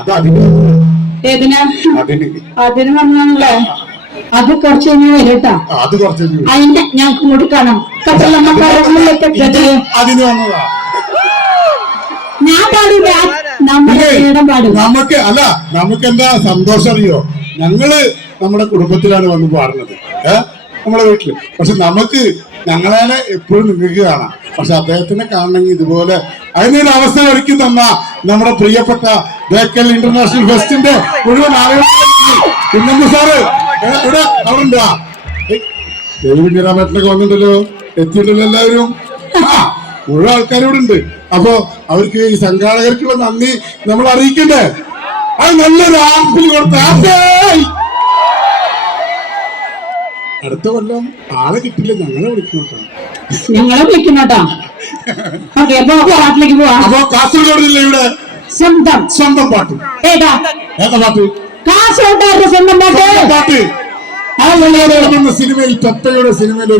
അത് അതിന് ഏതിനാ അതിന് അതിന് വന്നാണല്ലോ. അത് കുറച്ച് കഴിഞ്ഞാൽ വരട്ടാ. അത് കുറച്ച് അതിന്റെ ഞങ്ങൾക്ക് കൂടി കാണാം. അതിന് വന്നതാ. ഞാൻ പാടില്ല, നമ്മുടെ ഇടം പാടും. നമുക്ക് അല്ല, നമുക്ക് എന്താ സന്തോഷം അറിയോ? ഞങ്ങള് നമ്മുടെ കുടുംബത്തിലാണ് വന്ന് പാടുന്നത്, നമ്മുടെ വീട്ടില്. പക്ഷെ നമുക്ക് ഞങ്ങളെ എപ്പോഴും നിങ്ങൾക്ക് കാണാം. പക്ഷെ അദ്ദേഹത്തിനെ കാണണമെങ്കിൽ ഇതുപോലെ അതിനൊരു അവസ്ഥ ഒരുക്കി തന്ന നമ്മുടെ പ്രിയപ്പെട്ട ബേക്കൽ ഇന്റർനാഷണൽ ഫെസ്റ്റിന്റെ മുഴുവൻ ആളുകളും സാറ് ഇവിടെ അവിടെ ഉണ്ടാ രാമേട്ടനൊക്കെ വന്നിട്ടല്ലോ, എത്തിയിട്ടല്ലോ എല്ലാവരും. മുഴുവൻ ആൾക്കാരിവിടെ ഉണ്ട്. അപ്പൊ അവർക്ക് ഈ സംഘാടകർക്കുള്ള നന്ദി നമ്മൾ അറിയിക്കണ്ടേ? അത് നല്ലൊരു ആപ്പിൽ കൊടുത്ത അടുത്ത കൊല്ലം ആളെ കിട്ടില്ല, ഞങ്ങളെ വിളിക്കണോട്ടാ. ഞങ്ങളെ വിളിക്കണോട്ടാ. പാട്ടിലേക്ക് പോവാ. അപ്പൊ കാസർഗോഡില്ല ഇവിടെ സ്വന്തം സ്വന്തം പാട്ട്. ഏതാ പാട്ട്? കാസർഗോഡ് സ്വന്തം പാട്ട്. പാട്ട് സിനിമയിൽ, തൊട്ടയുടെ സിനിമയിൽ